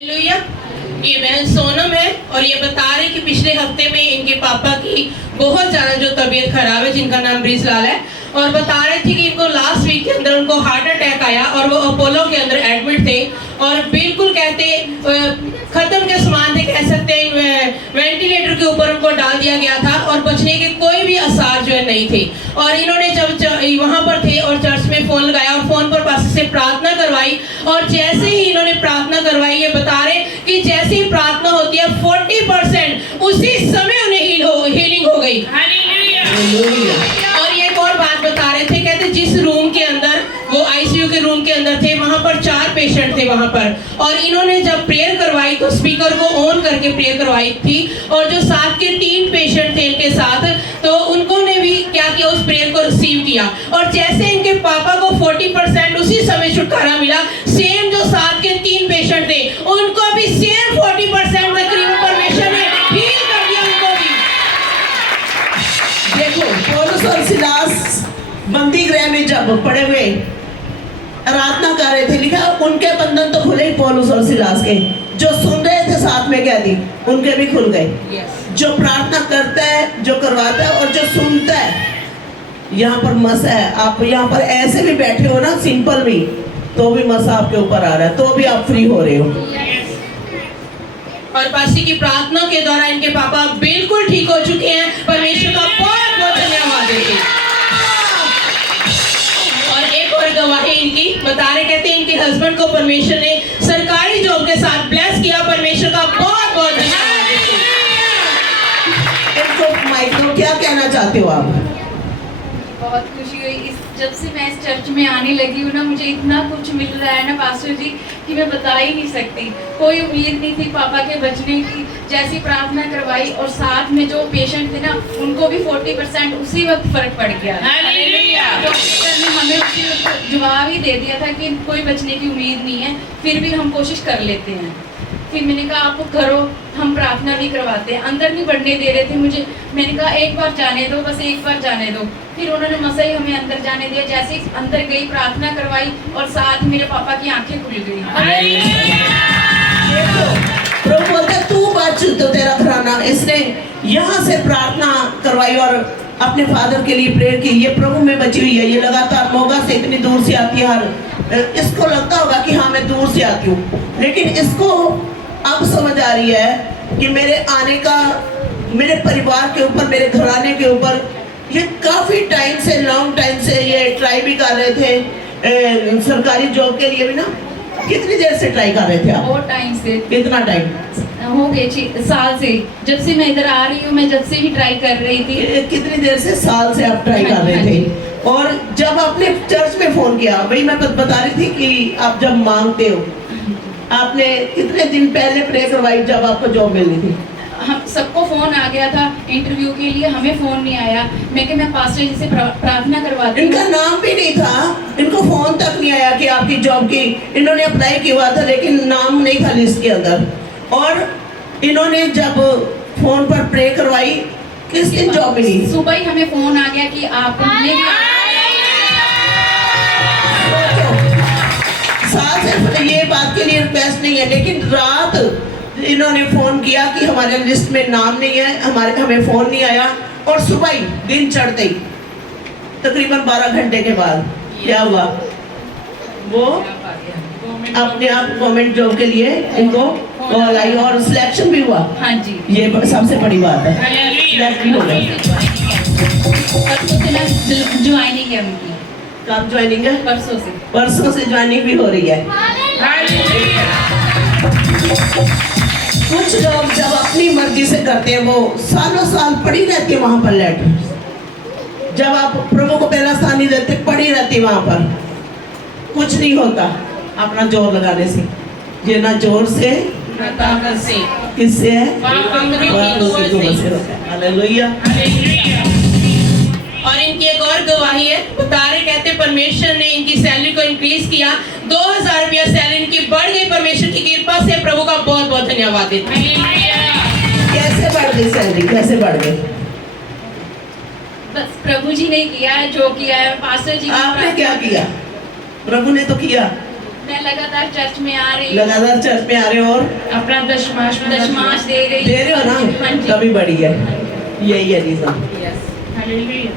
Hallelujah. ये बहन सोनम है और ये बता रहे कि पिछले हफ्ते में इनके पापा की बहुत ज़्यादा जो तबीयत खराब है, जिनका नाम ब्रिजलाल है, और बता रहे थे कि इनको लास्ट वीक के अंदर उनको हार्ट अटैक आया और वो अपोलो के अंदर एडमिट थे और बिल्कुल कहते खत्म के समान थे, कह सकते हैं वेंटिलेटर के ऊपर उनको डाल दिया गया था और बचने के कोई भी आसार जो है नहीं थे। और इन्होंने जब वहाँ पर थे और चर्च में फ़ोन लगाया और फ़ोन पर पास से प्रार्थना करवाई और जैसे ही इन्होंने प्रार्थना करवाई, ये बता रहे कि जैसे ही प्रार्थना होती है 40% उसी समय उन्हें हीलिंग हो गई। और ये एक और बात बता रहे थे, कहते जिस रूम के अंदर वो आईसीयू के रूम के अंदर थे, वहाँ पर 4 पेशेंट थे वहाँ पर, और इन्होंने जब प्रेयर करवाई तो स्पीकर को ऑन करके प्रेयर करवाई थी और जो साथ के 3 पेशेंट थे इनके साथ, तो उनको ने भी क्या किया, उस प्रेयर को रिसीव किया और जैसे इनके पापा को 40% उसी समय छुटकारा मिला, सेम जो साथ के 3 पेशेंट थे उनको भी सेम 40% तकरीबन परमेश्वर ने हील कर दिया उनको भी। देखो, पौलुस और सिलास बंदी गृह में जब पड़े हुए आराधना कर रहे थे, लिखा उनके बंधन तो खुले ही पौलुस और सिलास के, जो सुन रहे थे साथ में कैदी उनके भी खुल गए। जो प्रार्थना करता है, जो करवाता है और जो सुनता है, यहाँ पर मसा है। आप यहाँ पर ऐसे भी बैठे हो ना, सिंपल भी, तो भी मसा आपके ऊपर आ रहा है, तो भी आप फ्री हो रहे हो। और पासी की प्रार्थना के द्वारा इनके पापा बिल्कुल ठीक हो चुके हैं। परमेश्वर का बहुत बहुत धन्यवाद देते। और एक और गवाही इनकी बता रहे, कहते हैं इनके हस्बैंड को परमेश्वर ने सरकारी जॉब के साथ ब्लेस किया। परमेश्वर का बहुत बहुत धन्यवाद देते। इनको माइक दो, क्या कहना चाहते हो आप? बहुत खुशी हुई जब से मैं इस चर्च में आने लगी हूँ ना, मुझे इतना कुछ मिल रहा है ना पास्टर जी कि मैं बता ही नहीं सकती। कोई उम्मीद नहीं थी पापा के बचने की। जैसी प्रार्थना करवाई और साथ में जो पेशेंट थे ना, उनको भी 40% उसी वक्त फर्क पड़ गया। डॉक्टर ने हमें उसी वक्त जवाब ही दे दिया था कि कोई बचने की उम्मीद नहीं है, फिर भी हम कोशिश कर लेते हैं। फिर मैंने कहा आप करो, हम प्रार्थना भी करवाते हैं। अंदर नहीं बढ़ने दे रहे थे मुझे, मैंने कहा एक बार जाने दो, बस एक बार जाने दो। फिर उन्होंने मसा ही हमें अंदर जाने दिया। जैसे ही अंदर गई, प्रार्थना करवाई और साथ मेरे पापा की आंखें खुल गई। प्रभु बोलता तू बच तो तेरा घराना। इसने यहाँ से प्रार्थना करवाई और अपने फादर के लिए प्रेयर की। ये प्रभु में बची हुई है। ये लगातार मोगा से इतनी दूर से आती है। इसको लगता होगा कि हाँ मैं दूर से आती हूँ, लेकिन इसको अब समझ आ रही है कि मेरे आने का मेरे परिवार के ऊपर, मेरे घराने के ऊपर, ये काफ़ी टाइम से, लॉन्ग टाइम से ये ट्राई भी कर रहे थे सरकारी जॉब के लिए भी ना। कितनी देर से ट्राई कर रहे थे आप? बहुत टाइम से। कितना टाइम हो गए? 6 साल से। जब से मैं इधर आ रही हूँ, मैं जब से ही ट्राई कर रही थी। कितनी देर से? साल से आप ट्राई कर रहे थे। और जब आपने चर्च में फोन किया, वही मैं बता रही थी कि आप जब मांगते हो, आपने कितने दिन पहले प्रे करवाई जब आपको जॉब मिलनी थी? हम सबको फोन आ गया था इंटरव्यू के लिए, हमें फोन नहीं आया। मैं पास्टर जी से प्रार्थना करवाती हूँ। इनका नाम भी नहीं था, इनको फोन तक नहीं आया कि आपकी जॉब की। इन्होंने अप्लाई किया था लेकिन नाम नहीं था लिस्ट के अंदर। और इन्होंने जब फोन पर प्रे करवाई, किस दिन जॉब मिली? सुबह ही हमें फोन आ गया कि आपने साथ सिर्फ ये बात के लिए रिक्वेस्ट नहीं है, लेकिन रात इन्होंने फोन किया कि हमारे लिस्ट में नाम नहीं है, हमें फोन नहीं आया। और सुबह ही दिन चढ़ते ही तकरीबन 12 घंटे के बाद क्या हुआ, वो अपने आप गवर्नमेंट जॉब के लिए इनको कॉल आई और सिलेक्शन भी हुआ। हाँ जी, ये सबसे बड़ी बात है, सिलेक्ट भी हो गए। परसों से ना ज्वाइनिंग है उनकी। कब ज्वाइनिंग है? परसों से। परसों से ज्वाइनिंग भी हो रही है। कुछ लोग जब अपनी मर्जी से करते हैं, वो सालों साल पड़ी रहती है वहां पर लेटर। जब आप प्रभु को पहला स्थान नहीं देते, पड़ी रहती वहां पर, कुछ नहीं होता अपना जोर लगाने से। ये ना जोर से ना ताकत से, किससे है? हालेलुया। और इनकी एक और गवाही है, बता रहे, कहते परमेश्वर ने इनकी सैलरी को इंक्रीज किया। 2000 रुपया सैलरी इनकी बढ़ गई। परमेश्वर की कृपा से प्रभु का बहुत बहुत धन्यवाद देते हैं। कैसे बढ़ गई सैलरी? कैसे बढ़ गई? बस प्रभु जी ने किया है, जो किया है। पास्टर जी आपने क्या किया? प्रभु ने तो किया। मैं लगातार चर्च में आ रही हूँ, लगातार चर्च में आ रहे हो और अपना दशमांश दशमांश दे रही दे रहे हो हाँ ना, जी। तभी बढ़ी है। यही है रीजन। यस। हालेलुया।